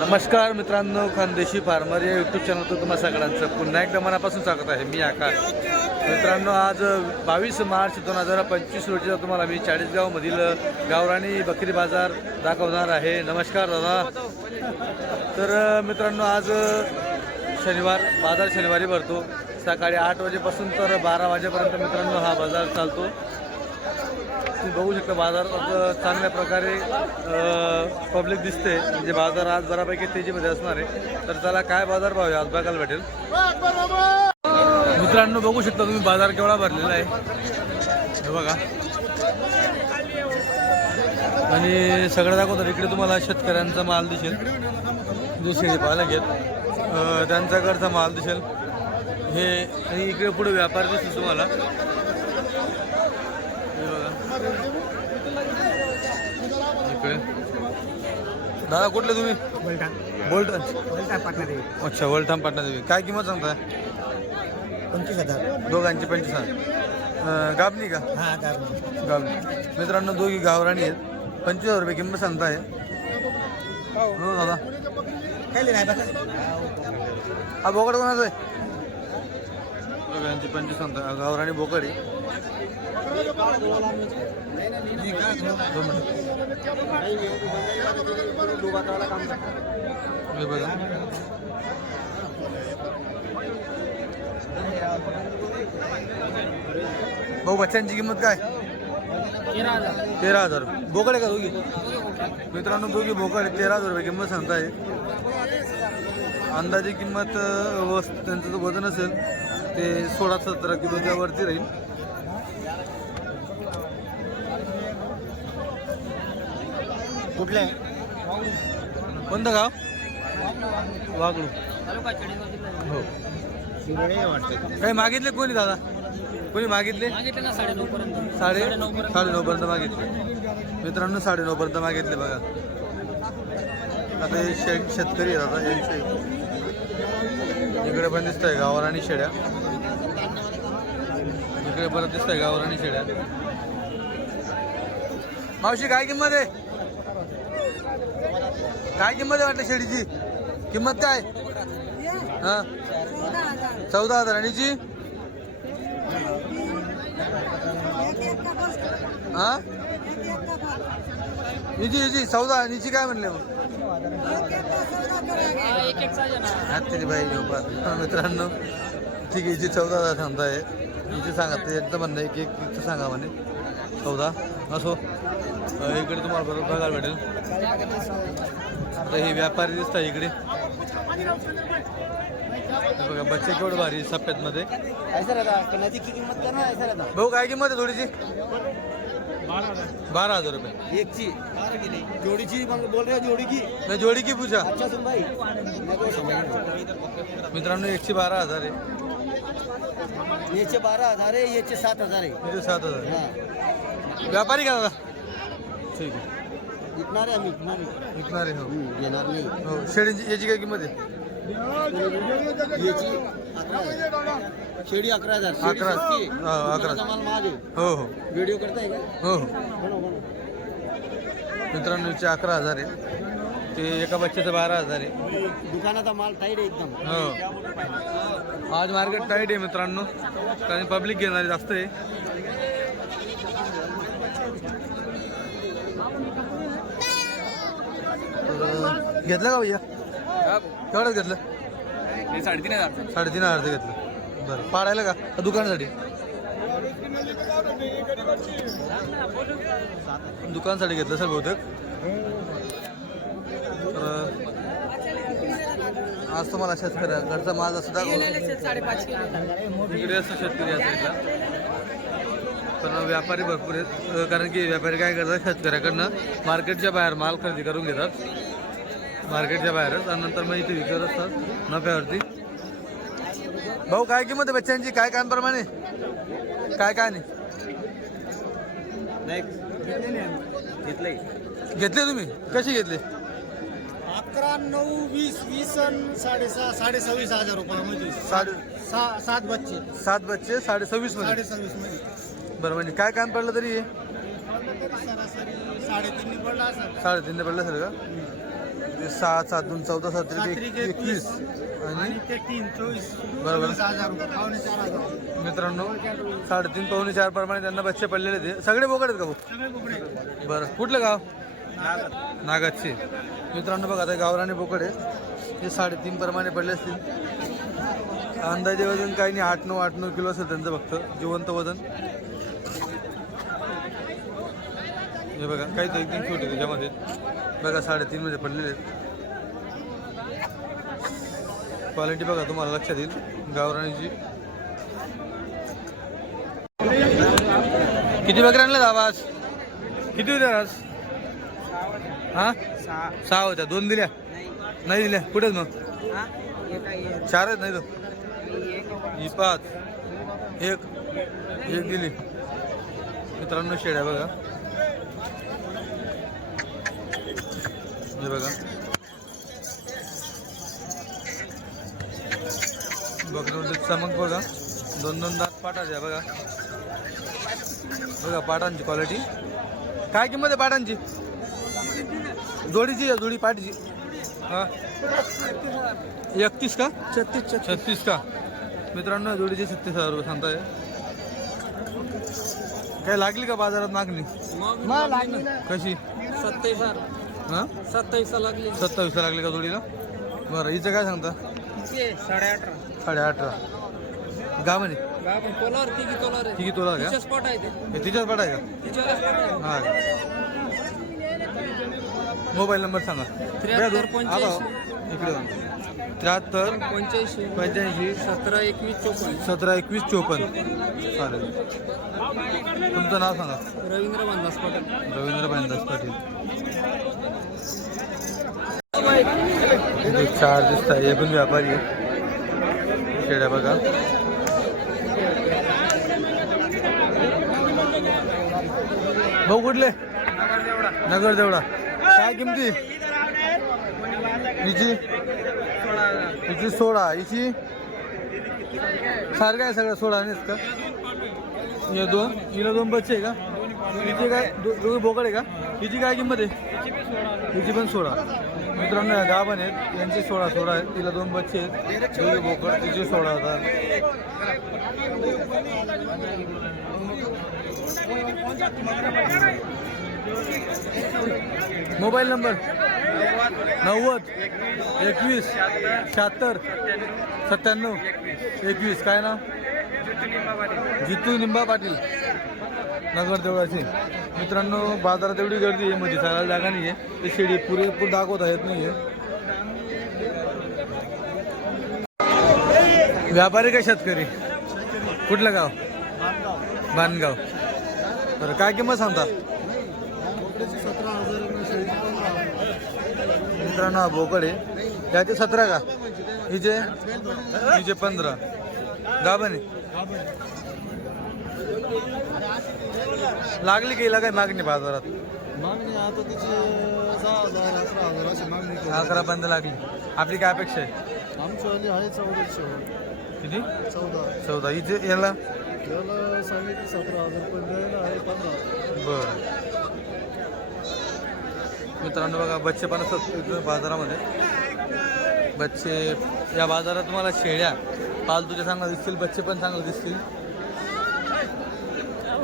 नमस्कार मित्रांनो खानदेशी फार्मर या यूट्यूब चॅनलवर तुम्हा सगळ्यांचं पुन्हा एकदा मनापासून स्वागत आहे. मी आकाश. मित्रांनो आज बावीस मार्च दोन हजार पंचवीस रोजीला तुम्हाला मी चाळीसगावमधील गावराणी बकरी बाजार दाखवणार आहे. नमस्कार दादा. तर मित्रांनो आज शनिवार बाजार शनिवारी भरतो. सकाळी आठ वाजेपासून तर बारा वाजेपर्यंत मित्रांनो हा बाजार चालतो. तुम्ही बघू शकता बाजार चांगल्या प्रकारे पब्लिक दिसते म्हणजे बाजार आज बऱ्यापैकी तेजीमध्ये असणार आहे. तर त्याला काय बाजार भाव आहे? आज बघायला भेटेल. मित्रांनो बघू शकता तुम्ही बाजार केवढा भरलेला आहे. हे बघा. आणि सगळं दाखवतात इकडे तुम्हाला शेतकऱ्यांचा माल दिसेल. जो शेळी पाहायला घेत त्यांचा त्यांच्याकडचा माल दिसेल. हे आणि इकडे पुढे व्यापार दिसेल तुम्हाला हे बघा इकडे दादा कुठले तुम्ही? बोलटन अच्छा वलठाम पाटणा देवी काय किंमत सांगताय? पंचवीस हजार. दोघांची पंचवीस हजार. गाबनी का? हा. गाबनी. मित्रांनो दोघी गावराणी आहेत. पंचवीस हजार रुपये किंमत सांगताय. हो. दादा. काही नाही बघा हा बोकड कोणाचा आहे? दोघांची पंचवीस सांगता. गावराणी बोकड हे बघा. भाऊ बच्चांची किंमत काय? तेरा हजार. बोकड आहे का दोघी? मित्रांनो दोघी बोकड तेरा हजार रुपये किंमत सांगताय. अंदाजे किंमत त्यांचं वजन असेल ते सोळा सतरा किलोच्या वरती राहील. कुठले? कोणतं गाव? वागळू. हो. काही मागितले कोणी दादा? कोणी मागितले? साडे साडे नऊ पर्यंत साडे मागितले. मित्रांनो साडेनऊ पर्यंत मागितले बघा. आता हे शे शेतकरी आहे दादा यांचे. इकडे पण दिसतंय आहे आणि शेड्या. इकडे परत दिसतंय आहे आणि शेड्या. मावशी काय किंमत आहे? काय किंमत आहे वाटलं शेडीची? किंमत काय? हा? चौदा हजार. आणि हिची? हा? हिची हिची चौदा. आणि काय म्हणले मग? बाई घेऊ पा मित्रांनो ठीक आहे हिची चौदा हजार सांगताय हिची सांगा ते एकदा म्हणणं एक एक सांगा म्हणे. चौदा. असो. इकडे तुम्हाला बरोबर बघायला भेटेल. आता हे व्यापारी दिसतात इकडे. हे बघा बच्चे केवढे भारी सफेदमध्ये. भाऊ काय किंमत आहे थोडीची बारा हजार रुपये। एक ची जोड़ी ची मग बोल रहे हो जोड़ी की मैं जोडी की पूछा। अच्छा सुन भाई। मित्रांनो एकशे बारा हजार आहे। ये चे बारह हजार है ये चे सात हजार है। इथे सात हजार व्यापारी का दादा? ठीक आहे। विकणार आहे आम्ही विकणार आहे. विकणार आहे हो। येणार नाही। हो शेळींची याची काय किंमत आहे? याची. शेळी अकरा हजार. शेळी अकरा. आहे. हा, अकरा. माल महाग आहे. हो हो. व्हिडिओ करताय का? हो हो. बनव बनव मित्रांनो याचे अकरा हजार आहे. ते एका बच्च्याचं बारा हजार आहे. दुकानाचा माल टाईट आहे एकदम. हो. आज मार्केट टाईट आहे मित्रांनो. कारण पब्लिक घेणारे जास्त आहे. तर, घेतलं का भैया? केवढं घेतलं? साडेतीन हजार. साडेतीन हजारचं घेतलं. बरं. पाडायला का? का दुकानासाठी? दुकानासाठी घेतलं सर बहुतेक. तर आज तुम्हाला शेतकऱ्याकडचा माल असं किलो. इकडे असं शेतकरी असायला पण व्यापारी भरपूर आहेत. कारण की व्यापारी काय करतात? शेतकऱ्याकडनं मार्केटच्या बाहेर माल खरेदी करून घेतात. मार्केटच्या बाहेरच आणि नंतर मग इथे विकत असतात नफ्यावरती. भाऊ काय किंमत आहे बच्चांची काय कानप्रमाणे काय काय नाही? घेतलंय. घेतले तुम्ही? कशी घेतले? अकरा नऊ वीस वीस साडेसहा साडे सव्वीस हजार रुपयामध्ये साडे सात बच्चे. सात बच्चे साडे सव्वीसमध्ये. साडे सव्वीसमध्ये. बरं म्हणजे काय काम पडलं तरी हे? सरासरी साडेतीन पडला साडेतीनने पडलं असेल का? ते सहा सात दोन चौदा सात सात त्रिक त्रिक एकवीस. आणि आणि ते तीन चोवीस. बरोबर. मित्रांनो साडेतीन पावणे चार प्रमाणे त्यांना बच्चे पडलेले ते सगळे बोकड आहेत का बरं. कुठलं गाव? नागातचे मित्रांनो बघा आता गावराने बोकड आहे हे साडेतीन प्रमाणे पडले असतील. अंदाजे वजन काही नाही आठ नऊ आठ नऊ किलो असेल त्यांचं फक्त. जिवंत वजन. हे बघा काही तर एकदम छोटे त्याच्यामध्ये. बघा साडेतीन मध्ये पडलेले आहेत. क्वालिटी बघा तुम्हाला लक्षात येईल. गावराणीची. किती बकऱ्या आणलं आवाज किती होत्या आज? हा? सहा होत्या. दोन दिल्या? नाही दिल्या. कुठेच मग? चार आहेत नाही तो ही पाच. एक. एक दिली. मित्रांनो शेड्या बघा. हे बघा. बकरीमध्ये चमक बघा. दोन दोन दात पाटा द्या बघा. बघा पाटांची क्वालिटी काय किंमत आहे पाटांची? जोडीची जोडी पाठीची हा. एकतीस का? छत्तीस छत्तीस का? मित्रांनो जोडीचे छत्तीस हजार रुपये सांगताय. काय लागली का बाजारात मागणी? कशी? सत्तावीस हा? सत्तावीस लागली. सत्तावीस लागली का जोडीला? बरं हिचं काय सांगता? साडे अठरा. साडे अठरा. गा म्हणे तोलावर आहे. किती तोला का? तिच्या स्पॉट आहे ते. हे तिच्याच पाठ आहे का? आहे. हा मोबाईल नंबर सांगा. त्र्याहत्तर, भाऊ. इकडे जा. त्र्याहत्तर पंच्याऐंशी. पंच्याऐंशी. सतरा एकवीस चोपन्न. सतरा एकवीस चोपन्न. चालेल. तुमचं नाव सांगा. रवींद्र बांधास पाटील. रवींद्र भाईंदास पाटील. इथे चार दिसत आहे हे पण व्यापारी आहे शेड्या बघा. भाऊ कुठले? नगर देवडा काय किमती? हिची? हिची सोळा. हिची? सारखं आहे सगळं सोळा नाही का? हे दोन. हिला दोन बच्चे आहे का? हिची काय? दोघे बोकड आहे का? हिची काय किंमत आहे? हिची पण सोळा. मित्रांनो या गाभण आहेत. यांची सोळा सोळा आहेत तिला दोन बच्चे आहेत. दोघे बोकड तिचे सोळा होतात मोबाईल नंबर? नव्वद. एकवीस. शहात्तर. सत्त्याण्णव. एकवीस. काय नाव? जितू निंबा पाटील नगर देवळाचे मित्रांनो बाजारात एवढी गर्दी आहे म्हणजे चालायला जागा नाही आहे. ते शेडी पुरेपूर दाखवता येत नाही आहे. व्यापारी का शेतकरी? कुठलं गाव? बांधगाव बरं काय किंमत सांगता? मित्रांनो हा बोकड आहे. त्याचे सतरा का? हिचे? हिचे पंधरा. गाबन आहे. लागली की काय मागणी बाजारात? मागणी आता तिची सहा हजार अकरा हजार अशी मागणी. अकरा पर्यंत लागली. आपली काय अपेक्षा आहे? आमची वाली आहे चौदाशे. किती? चौदा. चौदा. हिचे याला? त्याला सांगितलं सतरा हजार पण द्यायला आहे पंधरा. हजार. बर. मित्रांनो बघा बच्चे पण असतात इथं बाजारामध्ये. बच्चे या बाजारात तुम्हाला शेळ्या पालतूच्या चांगल्या दिसतील बच्चे पण चांगले दिसतील.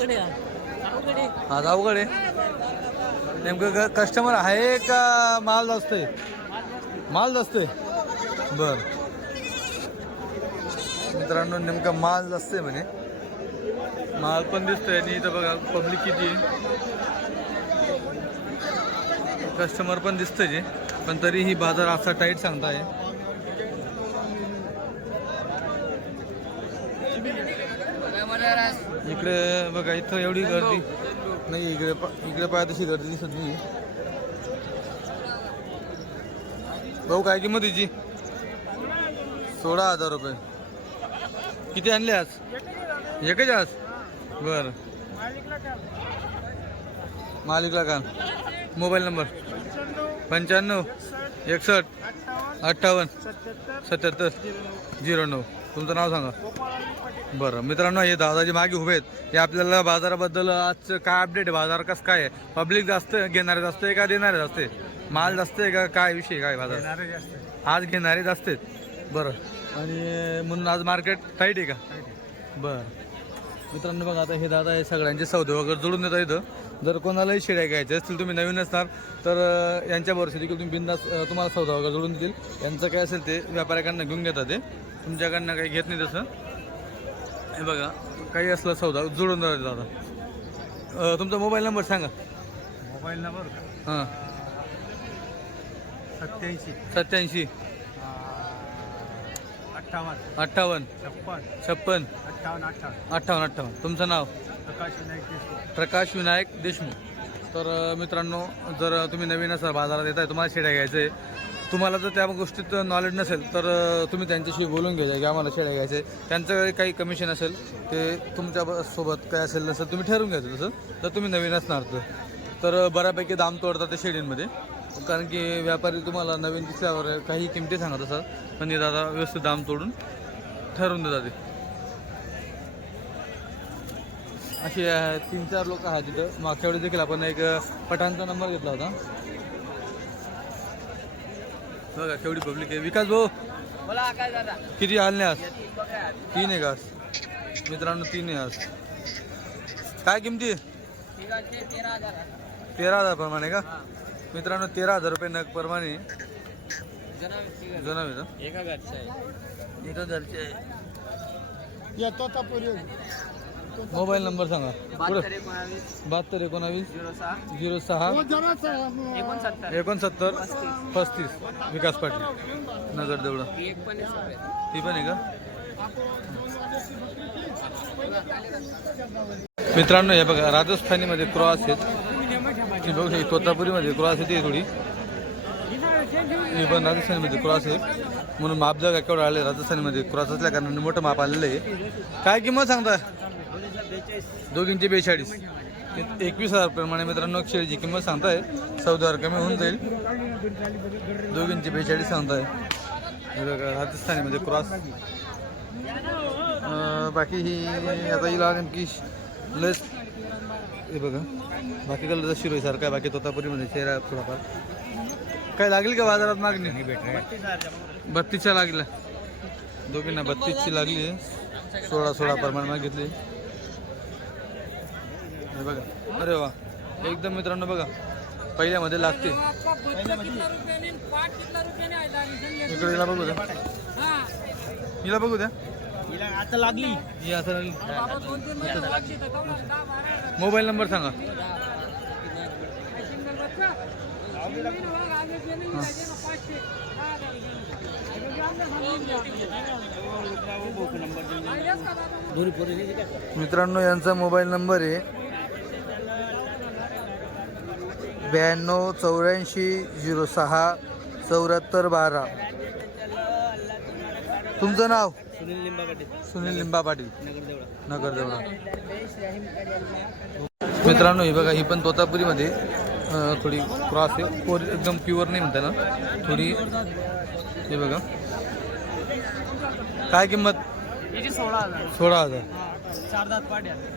अवघड आहे. अवघड आहे. आज अवघड आहे. नेमकं कस्टमर आहे का माल जास्त आहे माल जास्त आहे बर. मित्रांनो नेमका माल जास्त आहे म्हणे. माल पण दिसतोय आणि इथं बघा पब्लिक किती आहे. कस्टमर पण दिसतंय जे. पण तरीही बाजार असा टाईट सांगताय. इकडे बघा इथं एवढी गर्दी. नाही इकडे पा- इकडे पाय तशी गर्दी दिसत नाही भाऊ काय किंमत हिची सोळा हजार रुपये. किती आणले आज? एकच आज? बर. मालिकला का मोबाईल नंबर? पंच्याण्णव एकसष्ट अठ्ठावन्न सत्याहत्तर झिरो नऊ. तुमचं नाव सांगा. बरं मित्रांनो हे दादा जे मागे उभे आहेत. हे आपल्याला बाजाराबद्दल आजचं काय अपडेट आहे? बाजार कसं काय आहे? पब्लिक जास्त घेणारे जास्त आहे का देणारे जास्त आहे? माल जास्त आहे का? काय विषय काय बाजार? आज घेणारे जास्त आहेत. बरं. आणि म्हणून आज मार्केट टाईट आहे का? बरं. मित्रांनो बघा आता हे दादा हे सगळ्यांचे सौदे वगैरे जोडून देता इथं. जर कोणालाही शेळ्या घ्यायच्या असतील तुम्ही नवीन असणार तर अं, यांच्या भरोसे देखील तुम्ही बिंदास तुम्हाला सौदा वगैरे जोडून देतील. यांचं काय असेल ते व्यापाऱ्याकडनं घेऊन घेतात ते. तुमच्याकडनं काही घेत नाही तसं. हे बघा काही असलं सौदा जोडून देतात दादा. तुमचा मोबाईल नंबर सांगा. Mobile number? हां. सत्याऐंशी. सत्याऐंशी. अठ्ठावन्न. अठ्ठावन्न. छप्पन. छप्पन. अठ्ठावन्न अठ्ठावन्न. अठ्ठावन्न अठ्ठावन्न. तुमचं नाव? प्रकाश विनायक देशमुख. प्रकाश विनायक देशमुख. तर अ, मित्रांनो जर तुम्ही नवीन असाल बाजारात येत आहे तुम्हाला शेड्या घ्यायचं. आहे तुम्हाला जर त्या गोष्टीत नॉलेज नसेल तर अ, तुम्ही त्यांच्याशी बोलून घ्यायचं की आम्हाला शेड्या घ्यायचं. आहे त्यांचं काही कमिशन असेल ते तुमच्या ब- सोबत काय असेल नसेल तुम्ही ठरवून घ्यायचं तसं. तर तुम्ही नवीन असणार तर. तर बऱ्यापैकी दाम तोडतात ते शेडींमध्ये. कारण की व्यापारी तुम्हाला नवीन दिसल्यावर काही किमती सांगत असतात. पण हे दादा व्यवस्थित दाम तोडून ठरवून देतात ते असे तीन चार लोक आहेत तिथं. मागच्या वेळी देखील आपण एक पठाणचा नंबर घेतला होता. बघा केवढी पब्लिक आहे. विकास भाऊ बोला काय दादा? किती आले आज? तीन आहे का आज? मित्रांनो तीन आहे आज. काय किमती? तेरा हजार प्रमाणे का? मित्रांनो तेरा हजार रुपये नग प्रमाणे जनाव आहे एका घरचं आहे. का? एका घरचे आहे. येतो मोबाईल नंबर सांगा. बहात्तर एकोणावीस. झिरो सहा. झिरो सहा. एकोणसत्तर. पस्तीस. विकास पाटील. नगर देवळा. ही. ती पण आहे का? मित्रांनो हे बघा राजस्थानीमध्ये क्रॉस आहेत. ती बघू शकता तोतापुरीमध्ये क्रॉस होती थोडी। ही पण राजस्थानीमध्ये क्रॉस आहे म्हणून माप जग केवढं आले राजस्थानीमध्ये क्रॉस असल्या कारणाने मोठं माप आलेलं आहे काय किंमत सांगता? दोघींची बेचाळीस। एकवीस हजार प्रमाणे मित्रांनो शेळीची किंमत सांगताय चौदा हजार कमी होऊन जाईल। दोघींची बेचाळीस सांगताय बघा राजस्थानीमध्ये क्रॉस बाकी ही आता येईल आणखी लस। हे बघा. बाकी कलरचा शिरोई सारखा आहे बाकी तोतापुरीमध्ये चेहरा थोडाफार. काय लागेल का बाजारात मागणी? बत्तीसच्या लागल्या. दोघींना बत्तीसची लागली. आहे सोळा सोळा प्रमाणे मागितली. हे बघा. अरे वा. एकदम मित्रांनो बघा. पहिल्यामध्ये लागते. इकडे बघू द्या. हिला बघू द्या. आता लागली. ही असं. मोबाईल नंबर सांगा. मित्रांनो यांचा मोबाईल नंबर आहे ब्याण्णव चौऱ्याऐंशी झिरो सहा चौऱ्याहत्तर बारा. तुमचं नाव? सुनील लिंबा पाटील नगर देवळा. मित्रांनो ही बघा ही पण तोतापुरीमध्ये थोडी क्रॉस आहे. पोर एकदम प्युअर नाही म्हणता ना थोडी हे बघा. काय किंमत? सोळा हजार. सोळा हजार. चार दात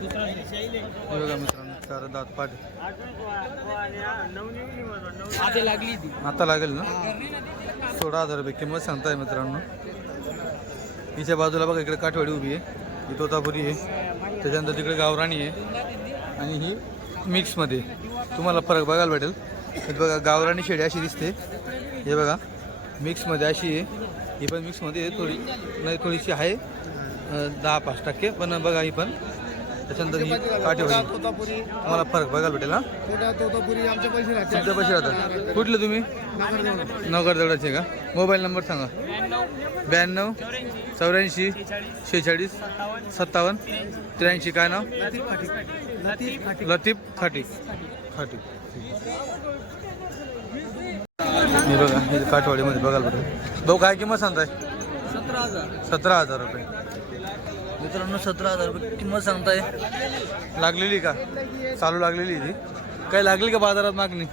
दुसरा हे बघा मित्रांनो चार दात ती आता लागेल ना? सोळा हजार रुपये किंमत सांगताय मित्रांनो. हिच्या बाजूला बघा इकडे काठवाडी उभी आहे. ही तोतापुरी आहे. त्याच्यानंतर तिकडे गावराणी आहे. आणि ही मिक्समध्ये तुम्हाला फरक बघायला भेटेल. बघा गावराणी शेळी अशी दिसते. हे बघा मिक्समध्ये अशी आहे. ही पण मिक्समध्ये आहे. थोडी नाही थोडीशी आहे. दहा पाच टक्के. पण बघा ही पण. त्याच्यानंतर ही काठेवाडी. तोतापुरी तुम्हाला फरक बघायला भेटेल हा. तोतापुरी आमच्या पैसे तुमच्या पैसे राहतात. कुठले तुम्ही? नगर का? मोबाईल नंबर सांगा. ब्याण्णव चौऱ्याऐंशी शेहेचाळीस सत्तावन्न त्र्याऐंशी. काय नाव? लतीफ खाटी. खाटी. हे बघा हे काठवाडीमध्ये बघायला भेटेल. भाऊ काय किंमत सांगताय? सतरा हजार. सतरा हजार रुपये. मित्रांनो सतरा हजार रुपये किंमत सांगताय. लागलेली का? चालू लागलेली ती. काही लागली का बाजारात मागणी?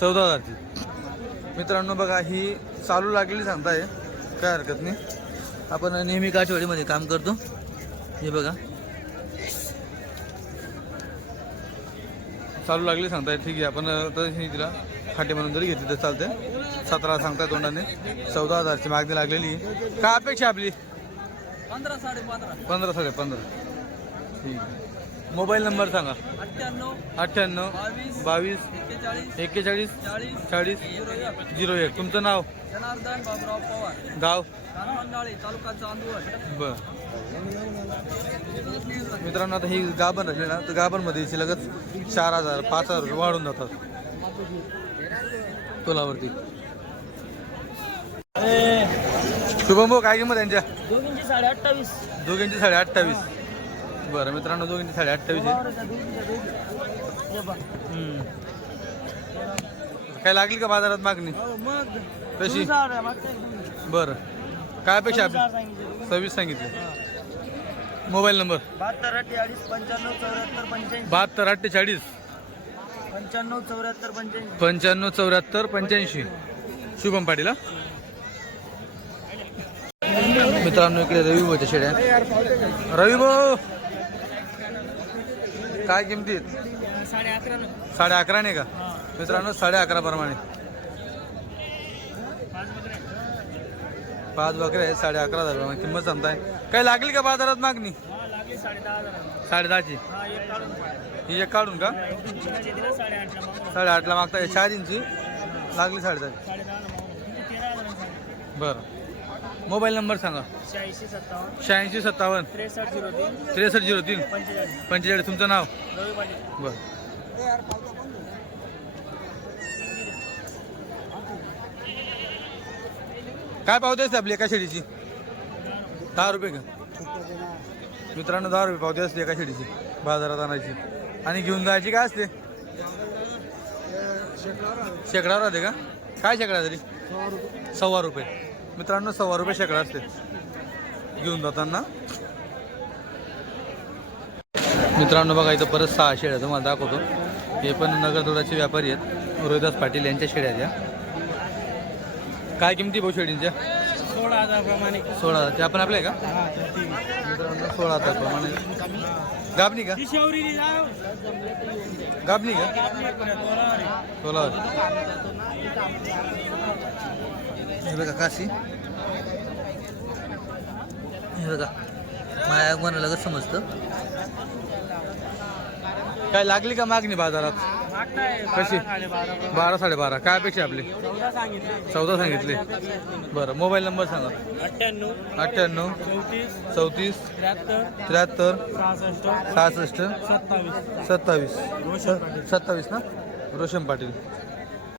चौदा हजारची. मित्रांनो बघा ही चालू लागलेली सांगताय. काय हरकत नाही. आपण नेहमी काठवाडीमध्ये काम करतो. हे बघा. चालू लागली सांगताय. ठीक आहे आपण तिला खाटे म्हणून जरी घेतली तर चालते सतरा सांगताय तोंडाने. चौदा हजारची मागणी लागलेली. काय अपेक्षा आपली? पंधरा साडे पंधरा. पंधरा साडे पंधरा. ठीक आहे. मोबाईल नंबर सांगा. अठ्ठ्याण्णव अठ्ठ्याण्णव बावीस एक्केचाळीस चाळीस झिरो एक. तुमचं नाव? जनार्दन बाबुराव पवार. गाव? तालुका बर. मित्रांनो आता ही गाभण राहिली ना तर गाभणमध्ये लगत चार हजार पाच हजार रुपये वाढून जातात. तोलावरती शुभम भाऊ काय किंमत त्यांच्या दोघींची साडे अठ्ठावीस. दोघींची साडे अठ्ठावीस. बरं मित्रांनो दोघींची साडे अठ्ठावीस आहे. काय लागली का बाजारात मागणी? मग कशी? बरं. काय अपेक्षा? आपली सव्वीस सांगितले. Mobile number? बहात्तर अठ्ठेचाळीस पंच्याण्णव चौऱ्याहत्तर पंच्याऐंशी. बहात्तर अठ्ठेचाळीस. पंच्याण्णव चौऱ्याहत्तर पंच्याऐंशी. पंच्याण्णव चौऱ्याहत्तर पंच्याऐंशी. शुभम पाटील? मित्रांनो इकडे रवी भाऊच्या शेड्या. रवी भाऊ! काय किमतीत साडे अकरा साडे अकरा नाही का? मित्रांनो साडे अकरा प्रमाणे. पाच बकऱ्या आहेत साडे अकरा हजार प्रमाणे. किंमत सांगताय. काय लागली का बाजारात मागणी? लागली साडे दहा हजार साडे दहाची. हा एक काढून ही एक काढून का? साडे आठला साडे आठला मागताय. चार इंची. लागली साडे दहा. साडे तेरा हजार बरं. मोबाईल नंबर सांगा. शहाऐंशी सत्तावन्न. शहाऐंशी सत्तावन्न. त्रेसष्ट झिरो तीन. त्रेसष्ट झिरो तीन. पंचेचाळीस. पंचेचाळीस. तुमचं नाव? रवी पाटील. बरं. काय पावते असते आपली एका शेडीची? दहा रुपये का? मित्रांनो दहा रुपये पावते असते एका शेडीची. बाजारात आणायची. आणि घेऊन जायची काय असते? शेकडा राहते का? काय शेकडा तरी? सव्वा रुपये. मित्रांनो सव्वा रुपये शेकडा असते. घेऊन जाताना. मित्रांनो बघा इथं परत सहा शेळ्या तुम्हाला दाखवतो. हे पण नगरदोडाचे व्यापारी आहेत. रोहिदास पाटील यांच्या शेळ्या त्या काय किमती भाऊ शेळींच्या? सोळा हजार प्रमाणे. सोळा हजार. त्या पण आपल्या का? मित्रांनो सोळा हजार प्रमाणे. गाबणी का? गाबणी का? सोळा हजार हे बघा काशी. हे बघा माया कोणाला लगत समजतं. काय लागली का मागणी बाजारात? कशी? बारा साडेबारा. काय अपेक्षा आपली? चौदा सांगितले. बरं मोबाईल नंबर सांगा. अठ्ठ्याण्णव अठ्ठ्याण्णव चौतीस चौतीस त्र्याहत्तर त्र्याहत्तर सहासष्ट सहासष्ट सत्तावीस. सत्तावीस. रोशन पाटील. सत्तावीस ना? रोशन पाटील.